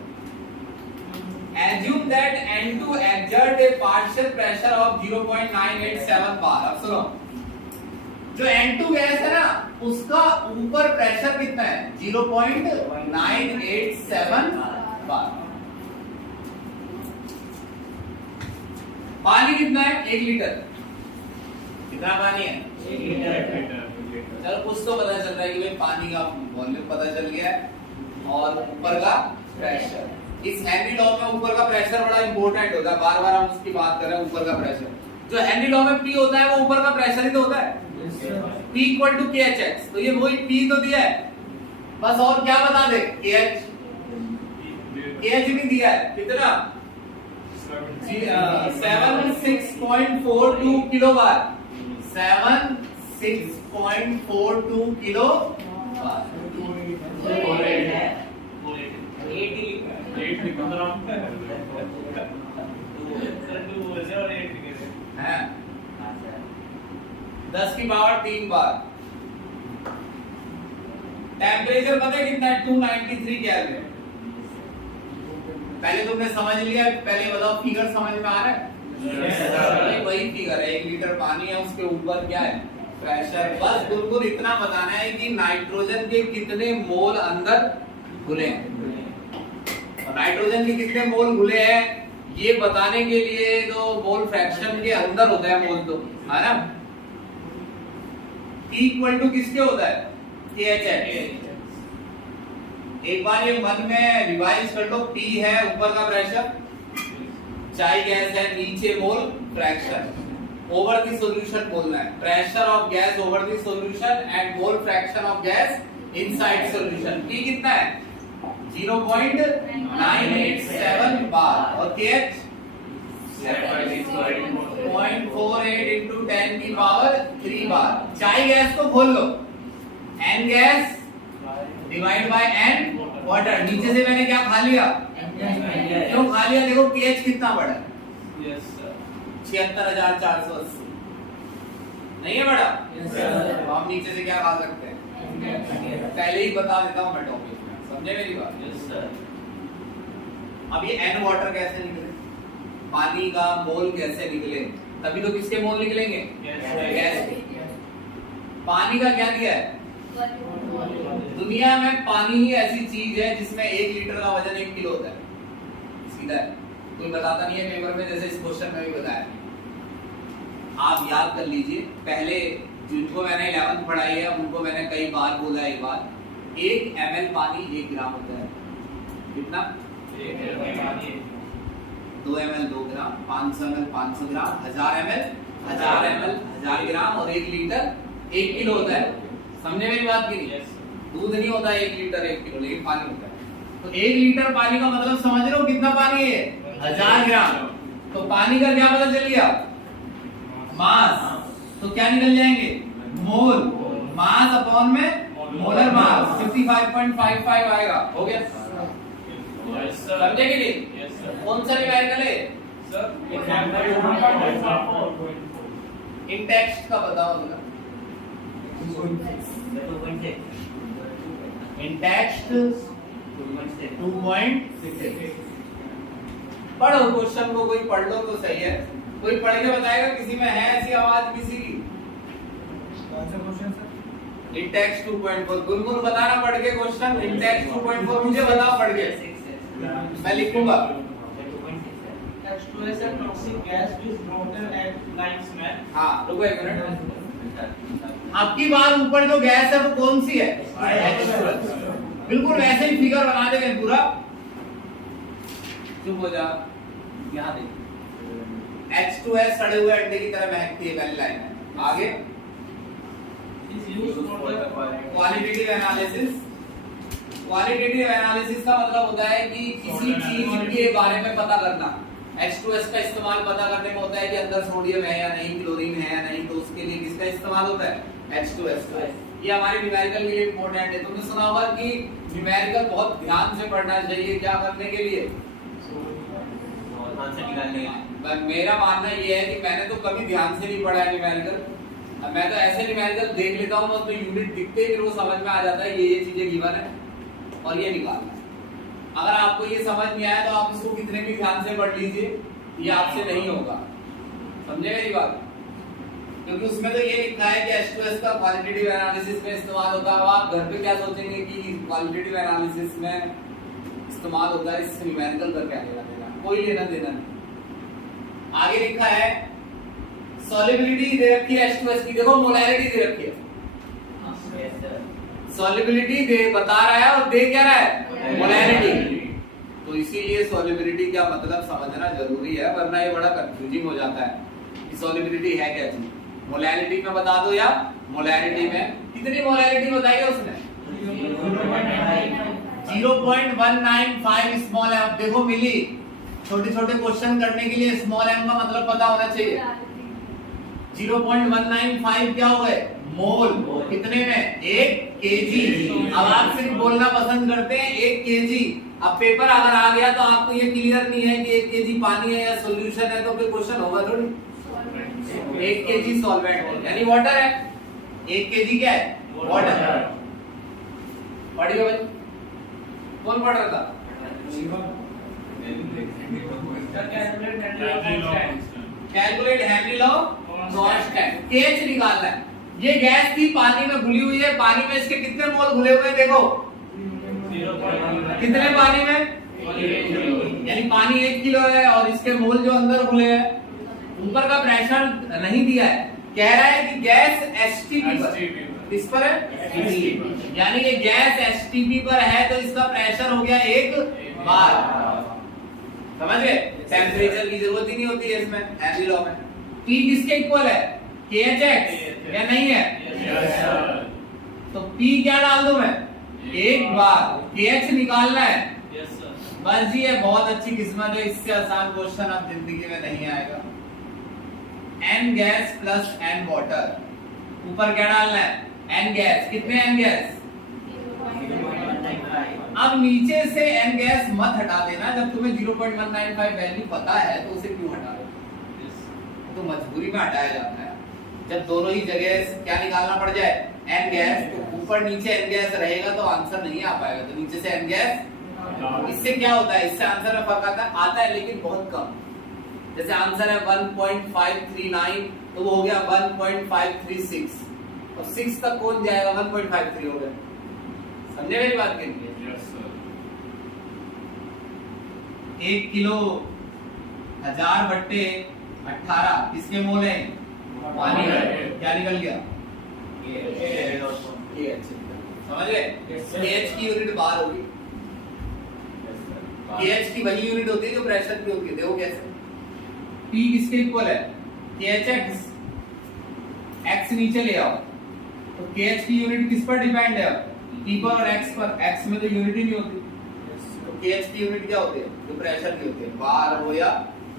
assume that N2 exert a partial pressure of 0.987 bar। अब सुनो, जो N2 गैस है ना उसका ऊपर प्रेशर कितना है 0.987 बार। पानी कितना है 1 लीटर। कितना पानी है 1 लीटर। चलो कुछ तो पता चल रहा है कि भाई पानी का वॉल्यूम पता चल गया है और ऊपर का प्रेशर। इस हेनरी लॉ में ऊपर का प्रेशर बड़ा इंपॉर्टेंट होता है, बार बार हम उसकी बात कर रहे हैं। ऊपर का प्रेशर जो हेनरी लॉ में P होता है वो ऊपर का प्रेशर ही तो होता है। P इक्वल टू KHX, तो ये वही P तो दिया है, बस और क्या बता दे KH भी दिया है। कितना 76.42 किलो बार, 76.42 किलो बार। है 10 की पावर 3 बार। टेम्परेचर पता है कितना है 293 केल्विन। पहले तुमने समझ लिया, पहले बताओ फिगर समझ में आ रहा है? वही फिगर है, 1 लीटर पानी है उसके ऊपर क्या है प्रेशर। बस बिल्कुल इतना बताना है कि नाइट्रोजन के कितने मोल अंदर घुले हैं, नाइट्रोजन के कितने मोल घुले हैं ये बताने के लिए तो मोल फ्रैक्शन के अंदर होता है मोल, तो है ना। P इक्वल टू किसके होता है KHX। एक बार ये मन में रिवाइज कर लो, P है ऊपर का प्रेशर, चाय गैस है नीचे mole fraction, over the solution बोलना है pressure of gas over the solution and mole fraction of gas inside solution. P कितना है 0.987 बार और KH 0.48 into 10 की पावर 3 बार। चाय गैस को खोल लो, N gas divide bye N water. नीचे से मैंने क्या खा लिया क्यों खा लिया, देखो KH कितना बड़ा है 76,480 नहीं है बड़ा। तो हम नीचे से क्या खा सकते हैं पहले ही बता देता हूँ मैं टॉपिक में, समझे मेरी बात। अब ये N वाटर कैसे निकले, पानी का मोल कैसे निकले, तभी तो किसके मोल निकलेंगे गैस। पानी का क्या दिया है, दुनिया में पानी ही ऐसी चीज है जिसमें 1 लीटर का वजन 1 किलो होता है, सीधा है, कोई बताता नहीं है पेपर में, जैसे इस क्वेश्चन में भी बताया। आप याद कर लीजिए, पहले जिनको मैंने 11th पढ़ाई है उनको मैंने कई बार बोला, एक बार 1 ml पानी 1 ग्राम होता है। कितना 2 ml 2 ग्राम, 500 ml 500 ग्राम, 1000 ml 1000 ग्राम और 1 लीटर 1 किलो होता है। समझे मेरी बात की नहीं? दूध नहीं होता 1 लीटर 1 किलो, लेकिन पानी होता है। तो 1 लीटर पानी का मतलब समझ रहे हो कितना पानी है 1000 ग्राम। तो पानी का क्या पता चल गया मास, तो क्या निकल जाएंगे मोल, मास अपॉन में मोलर मास 55.55 आएगा। हो गया समझे कि नहीं? कौन सा न्यूमेरिकल है इन टेक्स्ट का बताओ जरा। इन टेक्स्ट 2.6 पढ़ो क्वेश्चन को, कोई पढ़ लो तो सही है, कोई पढ़ के बताएगा किसी में है ऐसी आवाज किसी की? इन टेक्स्ट 2.4 गुनगुन बताना पढ़ के क्वेश्चन। इन टेक्स्ट 2.4 मुझे बताओ पढ़ के, मैं लिखूंगा। H2S a toxic gas which water at night smell. हाँ रुको 1 मिनट। आपकी बार ऊपर जो गैस है वो कौन सी है H2S। बिल्कुल वैसे ही फिगर बना देंगे पूरा। चुप हो जा, यहाँ देख H2S सड़े हुए अंडे की तरह महकती है, पहली लाइन है। आगे क्वालिटेटिव एनालिसिस। क्वालिटेटिव एनालिसिस का मतलब होता है कि किसी चीज के बारे में पता करना। H2S का इस्तेमाल पता करने में होता है कि अंदर सोडियम है या नहीं, क्लोरीन है या नहीं, तो उसके लिए किसका इस्तेमाल होता है H2S का। ये हमारे न्यूमेरिकल के लिए इंपॉर्टेंट है। तुमने सुना होगा कि न्यूमेरिकल बहुत ध्यान से पढ़ना चाहिए, क्या करने के लिए आंसर निकालने के लिए। मेरा मानना ये है कि मैंने तो कभी ध्यान से नहीं पढ़ा है न्यूमेरिकल, मैं तो ऐसे न्यूमेरिकल देख लेता हूँ, तो यूनिट दिखते ही फिर वो समझ में आ जाता है ये चीजें गिवन है और ये निकालना है। अगर आपको ये समझ नहीं आया तो आप इसको कितने भी ध्यान से पढ़ लीजिए, ये आपसे नहीं होगा। समझे मेरी बात? क्योंकि उसमें तो ये लिखा है कि H2S का क्वालिटेटिव एनालिसिस में इस्तेमाल होता है। अब आप घर पे क्या सोचेंगे कि क्वालिटेटिव एनालिसिस में इस्तेमाल होता है, इससे न्यूमेरिकल का क्या लेना देना, कोई लेना देना नहीं। आगे लिखा है सॉल्युबिलिटी दे रखी है H2S की, देखो मोलैरिटी दे रखी है। Yes, sir. सॉल्युबिलिटी दे बता रहा है और दे क्या रहा है, मोलैरिटी। तो इसीलिए सॉल्युबिलिटी का मतलब समझना जरूरी है, वरना ये बड़ा कंफ्यूजिंग हो जाता है कि सॉल्युबिलिटी है क्या चीज। मोलैरिटी में बता दो या मोलैरिटी में कितनी मोलैरिटी बताई है उसने, 0.195 स्मॉल एम। देखो मिली, छोटे छोटे क्वेश्चन करने के लिए स्मॉल एम का मतलब पता होना चाहिए। 0.195 क्या हो गए, मोल। कितने में, 1 केजी। अब आप सिर्फ बोलना पसंद करते हैं 1 केजी। अब पेपर अगर आ गया तो आपको ये क्लियर नहीं है कि 1 केजी पानी है या सॉल्यूशन है, तो फिर क्वेश्चन होगा थोड़ी। 1 केजी सॉल्वेंट है यानी वाटर है, 1 केजी क्या है, वाटर। पढ़िए भाई, कौन पढ़ रहा था? Calculate Henry law constant. केच निकालना है। ये गैस थी, पानी में घुली हुई है, पानी में इसके कितने मोल घुले हुए हैं देखो, कितने पानी में, यानी पानी 1 किलो है और इसके मोल जो अंदर घुले हैं। ऊपर का प्रेशर नहीं दिया है, कह रहा है कि गैस एसटीपी पर, इस पर है, यानी ये गैस एसटीपी पर है तो इसका प्रेशर हो गया 1 बार। समझ गए? टेम्परेचर की जरूरत ही नहीं होती है इसमें, हेनरी लॉ में। P किसके इक्वल है, KHX या नहीं है? तो P क्या डाल दूं मैं, 1 बार। KH निकालना है। बस जी, ये बहुत अच्छी किस्मत है, इससे आसान क्वेश्चन अब जिंदगी में नहीं आएगा। N gas plus N water, ऊपर क्या डालना है, N गैस। कितने N गैस, अब नीचे से N गैस मत हटा देना, जब तुम्हें 0.195 वैल्यू पता है तो उसे क्यों हटा रहे हो, तो मजबूरी में हटाया जाता है। जब दोनों ही जगह क्या निकालना पड़ जाए, N गैस, तो ऊपर नीचे N गैस रहेगा तो आंसर नहीं आ पाएगा, तो नीचे से N गैस। इससे क्या होता है, इससे आंसर में फर्क आता है लेकिन बहुत कम। जैसे आंसर है 1.539 तो वो हो गया 1.536, और 6 तक कौन जाएगा, 1.53 हो गया। समझे मेरी बात के लिए? 1 किलो 1000/18 किसके मोल है, पानी का। क्या निकल गया, ये अच्छे समझ गए। KH की यूनिट बार होगी, KH की वही यूनिट होती है जो प्रेशर की होती है। देखो कैसे, P किसके इक्वल है, KHX। X नीचे ले आओ तो KH की यूनिट किस पर डिपेंड है, P पर और X पर। X में तो यूनिट ही नहीं होती, तो KH की यूनिट क्या होती है, जो प्रेशर की होती है, बार हो या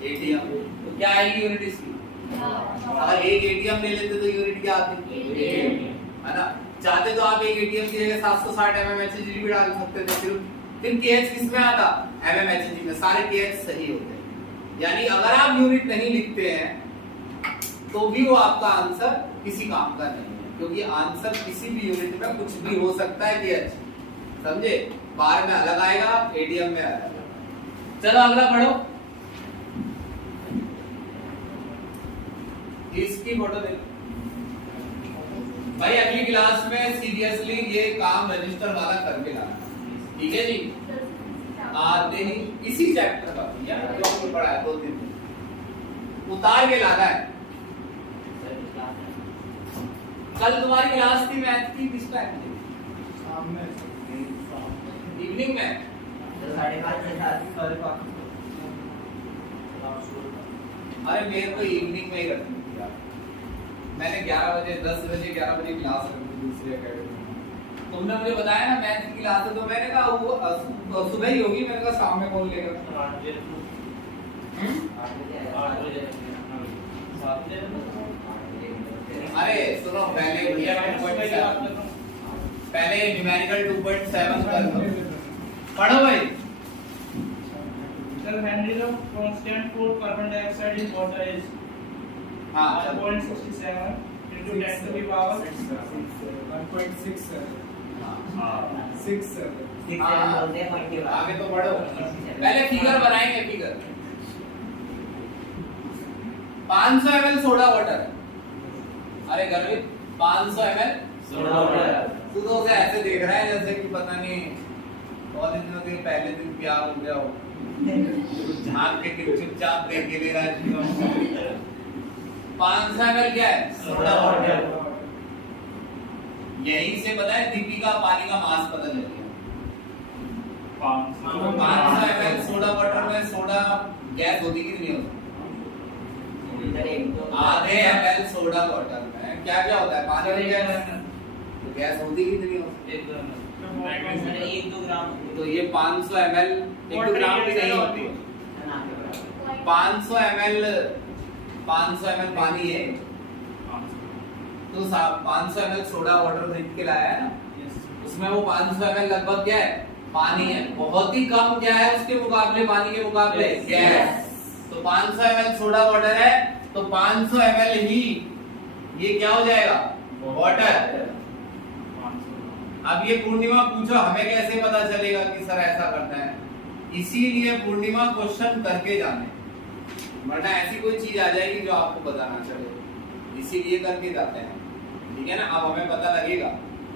एटीएम। तो क्या आएगी यूनिट इसकी, अगर 1 एटीएम ले लेते तो यूनिट क्या आती है ना। चाहते तो आप 1 एटीएम की जगह 760 mmHg भी डाल सकते थे, फिर KH किस में आता, mmHg में। सारे KH सही होते हैं, यानी अगर आप यूनिट नहीं लिखते हैं तो भी वो आपका आंसर किसी काम का नहीं है, क्योंकि आंसर किसी भी यूनिट में कुछ भी हो सकता है। KH समझे, बार में अलग आएगा, एटीएम में अलग। चलो अगला पढ़ो, इसकी फोटो देखो भाई। अगली क्लास में सीरियसली ये काम रजिस्टर वाला करके लाना, ठीक है जी। आते ही इसी चैप्टर का जो हमने पढ़ा है 2 दिन उतार के लाना है। कल तुम्हारी क्लास थी मैथ की, किस टाइम थी, इवनिंग में 5:30। अरे मेरे को इवनिंग में ही रखनी थी यार, मैंने 11 बजे 10 बजे 11 बजे क्लास रखी दूसरी एकेडमी में। तुमने मुझे बताया ना मैथ की क्लास है, तो मैंने कहा वो सुबह ही होगी, मैंने कहा शाम में कौन लेगा। अरे सुनो, पहले न्यूमेरिकल 2.7 कर लो, पढ़ो भाई। The Henry Love constant for carbon dioxide in water is 1.67 into 10 to the power 1.6 हाँ 6 7 6 7 बोलते हैं पॉइंट के बाद। आगे तो बढ़ो, पहले फिगर बनाएंगे। Figure 500 ml soda water. अरे गर्वित 500 ml सोडा वाटर। तू तो उसे ऐसे देख रहा है जैसे कि पता नहीं बहुत दिनों के पहले दिन प्यार हो गया हो, झांक के चुपचाप देख के ले रहा है। 500 ml क्या है? Soda water. यहीं से पता है दीपिका पानी का मास पता चल गया। 500 ml सोडा वाटर में सोडा गैस होती कितनी होती? इधर एक दो आधे ml सोडा वाटर में क्या क्या होता है? पानी में गैस, तो गैस होती कितनी होती? 1 2 ग्राम। तो ये 500 ml 1-2 ग्राम भी नहीं होती। 500 ml पानी है, तो 500 ml सोडा वाटर खरीद के लाया है ना, उसमें वो 500 ml लगभग क्या है? पानी है। बहुत ही कम क्या है उसके मुकाबले, पानी के मुकाबले? गैस। तो 500 ml सोडा वाटर है, तो 500 ml ही ये क्या हो जाएगा? वाटर। अब ये पूर्णिमा पूछो हमें कैसे पता चलेगा कि सर ऐसा करना है? इसीलिए पूर्णिमा क्वेश्चन करके जाने, वरना ऐसी कोई चीज आ जाएगी जो आपको पता ना चले, इसीलिए करके जाते हैं। ठीक है ना? अब हमें पता लगेगा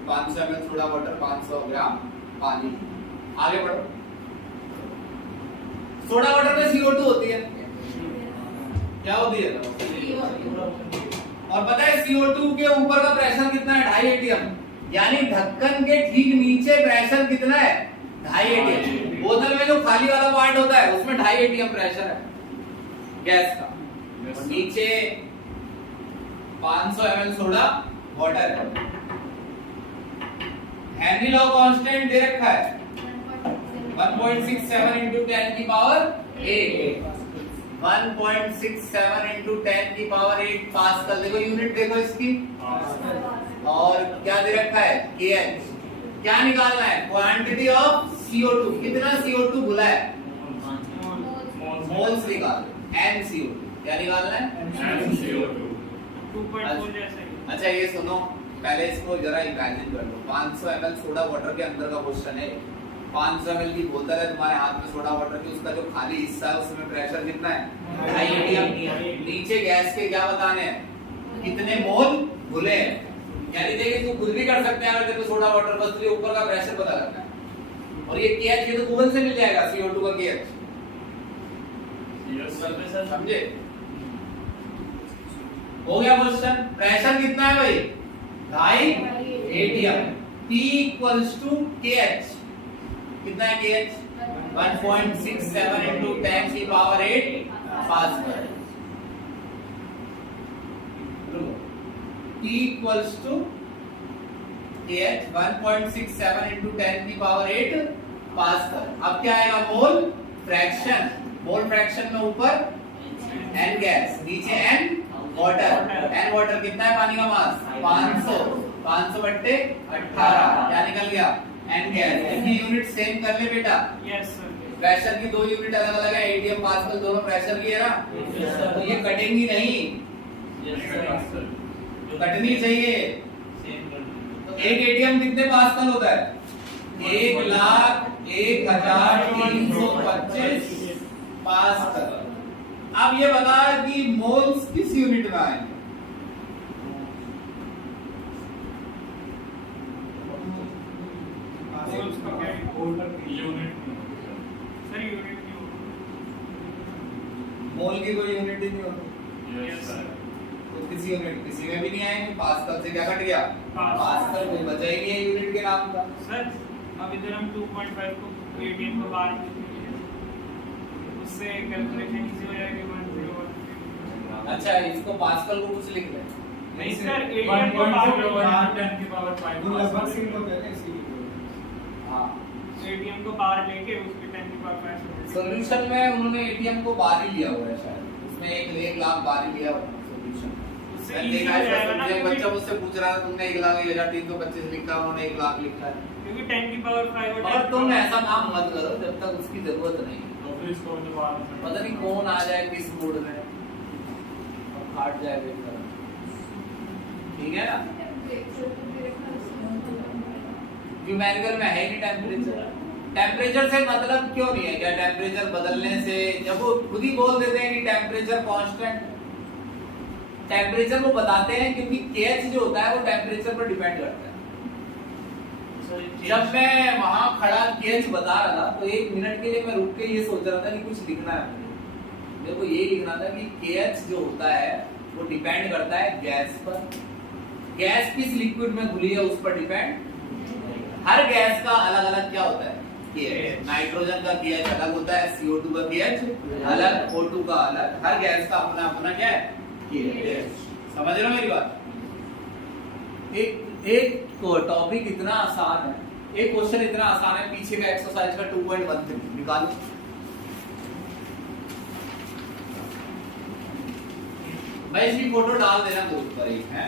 500 ml सोडा वाटर 500 ग्राम पानी। आगे बढ़ो। सोडा वाटर में CO2 होती है, क्या होती है? और पता है CO2 के ऊपर का प्रेशर कितना है? 2.5 atm। यानी ढक्कन के ठीक नीचे प्रेशर कितना है? 2.5 atm। बोतल में जो खाली वाला पार्ट होता है उसमें 2.5 atm प्रेशर है गैस का, और नीचे 500 ml सोडा वाटर है। हेनरी लॉ कांस्टेंट दे रखा है 1.67 into 10 की पावर 8। 1.67 into 10 की पावर 8 पास्कल। देखो यूनिट देखो इसकी, और क्या दे रखा है? kh। क्या निकालना है? Quantity of CO2। कितना CO2 भुला है? मोल्स निकाल। NCO क्या निकालना है? NCO2 2.4 जैसा ही। अच्छा ये सुनो, पहले इसको जरा इमेजिन कर लो। 500 ml सोडा वाटर के अंदर का क्वेश्चन है। 500 ml की बोतल है तुम्हारे हाथ में सोडा वाटर की, उसका जो खाली हिस्सा है उसमें प्रेशर कितना है? 2.5 atm। नीचे गैस के क्या बताने हैं? कितने मोल भुले हैं। यानी देखिए तू खुद भी कर सकते हैं, अगर तेरे को सोडा वाटर बस तुझे ऊपर का प्रेशर पता करना है। और ये KH ये तो गूगल से मिल जाएगा, CO2 का KH। समझे? हो गया क्वेश्चन। प्रेशर कितना है भाई? 2.5 atm। P equals to KH। कितना है KH? 1.67 into 10 की power 8 pascal. P equals to KH 1.67 into 10 की पावर 8 पास्कल। अब क्या आएगा? Mole fraction. मोल फ्रैक्शन में ऊपर N गैस, नीचे N वाटर। N वाटर कितना है? पानी का मास 500। 500 बट्टे 18 क्या निकल गया? N gas. इनकी यूनिट सेम कर ले बेटा। Yes sir. प्रेशर की दो यूनिट अलग अलग है, ATM पास्कल दोनों प्रेशर की है ना, तो ये कटेंगी नहीं, कटनी चाहिए। तो एक ATM कितने पास्कल होता है? 1,01,325 पास्कल। अब ये बता कि मोल्स किस यूनिट में आएंगे? मोल की कोई यूनिट ही नहीं होती, तो किसी यूनिट किसी में भी नहीं आएंगे। पास्कल से क्या कट गया? पास्कल कोई बचा ही नहीं है यूनिट के नाम का। सर अब इधर हम 2.5 को ATM को बाहर निकालेंगे, उससे कैलकुलेशन इजी हो जाएगी। 1.0। अच्छा इसको पास्कल को कुछ लिख ले। नहीं सर, ATM को बाहर 10 की पावर 5 लगभग सेम होता है ना, इसीलिए। हाँ ATM को बाहर लेके उसके 10 की पावर 5 सॉल्यूशन में उन्होंने ATM को बाहर ही लिया हुआ है शायद, उसमें 1 लाख बाहर ही लिया हुआ है सॉल्यूशन। उससे मैंने easy देखा हो है जाएगा ना, सब्जेक्ट, क्योंकि- बच्चा मुझसे पूछ रहा था तुमने 1,01,325 लिखा, उन्होंने 1 लाख लिखा है। क्योंकि 10 की पावर 5 और और तुम ऐसा काम मत करो जब तक उसकी जरूरत नहीं। तो फिर इसको जो बाहर पता नहीं कौन आ जाए किस मूड में और फाट जाए बेकार। ठीक है ना? न्यूमेरिकल में है ही नहीं टेम्परेचर। टेम्परेचर से मतलब क्यों नहीं है? क्या टेम्परेचर बदलने से, जब वो खुद ही बोल देते हैं कि टेम्परेचर कांस्टेंट, टेम्परेचर वो बताते हैं क्योंकि केएच जो होता है वो टेम्परेचर पर डिपेंड करता है। जब मैं वहां खड़ा केएच बता रहा था तो एक मिनट के लिए मैं रुक के ये सोच रहा था कि कुछ लिखना है, मेरे को ये लिखना था कि केएच जो होता है वो डिपेंड करता है गैस पर। गैस किस लिक्विड में घुली है उस पर डिपेंड। हर गैस का अलग अलग क्या होता है केएच। नाइट्रोजन का केएच अलग होता है, CO2 का केएच अलग, O2 का अलग, हर गैस का अपना अपना क्या है केएच। समझ रहे हो मेरी बात? एक टॉपिक इतना आसान है, एक क्वेश्चन इतना आसान है, पीछे का एक्सरसाइज का 2.13 निकालो। भाई इसकी फोटो डाल देना बोर्ड पर एक है,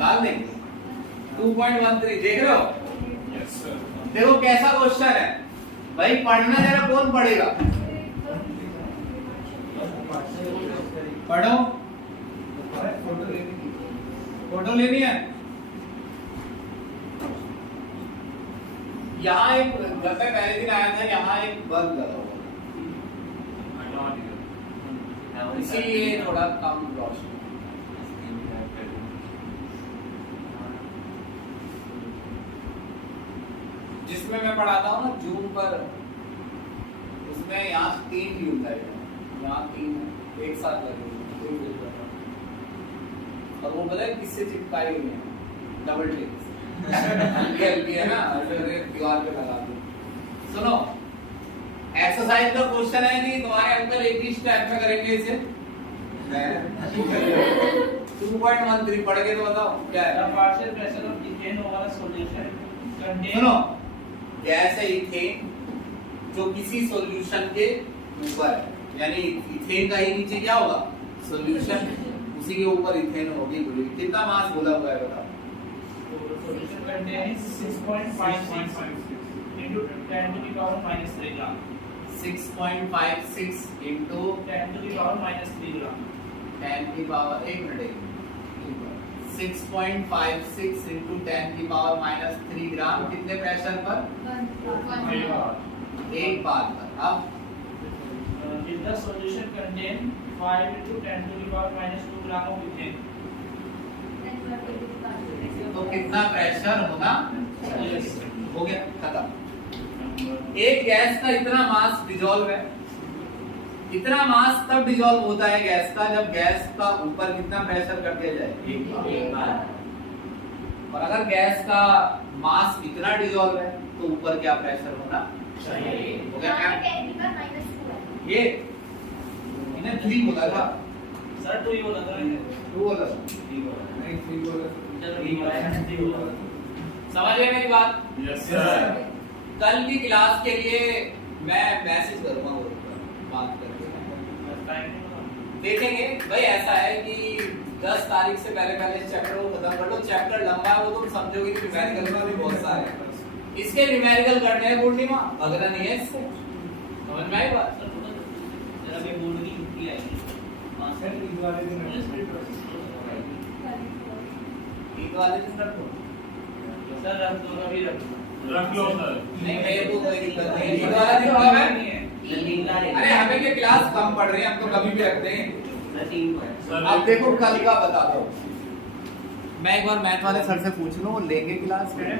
डाल देंगे। 2.13 देख रहे हो? Yes sir. देखो कैसा क्वेश्चन है भाई, पढ़ना जरा कौन पढ़ेगा? पढ़ो, फोटो लेनी है। यहाँ एक, जब मैं पहले दिन आया था यहाँ एक बल्ब लगा हुआ, इसीलिए थोड़ा कम रोशनी। जिसमें मैं पढ़ाता हूँ ना जूम पर, उसमें यहाँ 3 ट्यूब लाइट है, यहाँ 3 है, एक साथ लगे हुए हैं। और वो पता है किससे चिपकाई हुई है? डबल टिक हल्की है ना, ऐसे दीवार पे लगा दो। सुनो, एक्सरसाइज का क्वेश्चन है कि तुम्हारे अंकल एक ही स्टेप में करेंगे इसे। 2.13 पढ़ के तो बताओ क्या है? The partial pressure of ethane over a solution contains सुनो, गैस है इथेन जो किसी सॉल्यूशन के ऊपर है, यानी इथेन का ही नीचे क्या होगा? सॉल्यूशन, उसी के ऊपर इथेन होगी। कितना मास बोला हुआ है बताओ? solution contains 6.56 into 10 to the power minus 3 gram. 6.56 into 10 to the power minus 3 gram. 10 की पावर, एक मिनट, 6.56 into 10 की पावर माइनस 3 ग्राम कितने प्रेशर पर? एक बार पर। अब If the solution contain 5 into 10 to the power minus 2 gram of ethane. तो कितना प्रेशर होगा? Yes. हो गया, खत्म। एक गैस का इतना मास डिसॉल्व है, इतना मास तब डिसॉल्व होता है गैस का जब गैस का ऊपर कितना प्रेशर कर दिया जाए? एक बार। और अगर गैस का मास इतना डिसॉल्व है तो ऊपर क्या प्रेशर होना चाहिए? हो गया क्या? ये इन्हें 3 बोला था, सर 2 ही बोला था मैंने। 2 बोला था। नहीं 3 बोला। चलो 3 बोला। समझ गए मेरी बात? Yes sir. कल की क्लास के लिए मैं मैसेज करूंगा वो बात करके देखेंगे। भाई ऐसा है कि 10 तारीख से पहले चैप्टर को खत्म कर लो। चैप्टर लंबा है, वो तुम समझोगे कि न्यूमेरिकल में भी बहुत सारे हैं। इसके न्यूमेरिकल करने हैं पूर्णिमा, भगना नहीं है इससे। समझ में आई बात? जरा भी बोर्ड की छुट्टी आएगी। सर इस वाले दिन ईद वाले दिन रखो। सर रख दो, अभी रख दो। रख लो सर। नहीं मेरे को कोई दिक्कत नहीं है। ईद वाला दिन कब है? अरे हमें क्या क्लास कम पढ़ रहे हैं, हम तो कभी भी रखते हैं। अब देखो कल का बता दो। मैं एक बार मैथ वाले सर से पूछ लूं, वो लेंगे क्लास में?